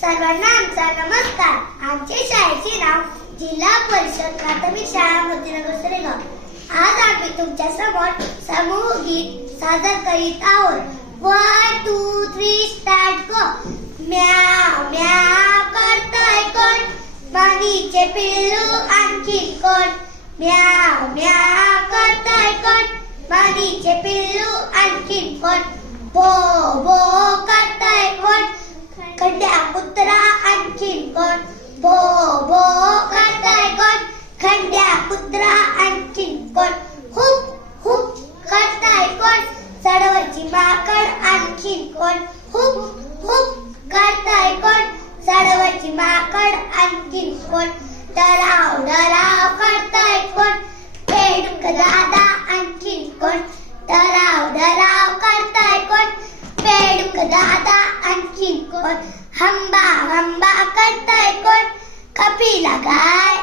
सर्वांना आमचा नमस्कार. आमचे शाळेचे नाव जिल्हा परिषद प्राथमिक शाळा मोतीनगर सुरेगाव. आज आम्ही तुमच्या समोर समूह गीत सादर करीत आहोत. 1 2 3 स्टार्ट गो. म्याव म्याव करतय कोण, पाणीचे पिल्लू आणखी कोण. म्याव म्याव करतय कोण, पाणीचे पिल्लू आणखी कोण. भो भो करतय कोण, खंड्या कुत्रा आणखीन कोण. भो भो करतय कोण, खंड्या कुत्रा आणखीन कोण. हुप हुप करतय कोण, चढवची माकड आणखीन कोण. हुप हुप करतय कोण, चढवची माकड आणखीन कोण. डराव डराव करतय कोण, बेडूक दादा आणखीन कोण. डराव डराव करतय कोण, बेडूक दादा आणखीन कोण. हंबा हंबा करतय कोण, कपिला गाय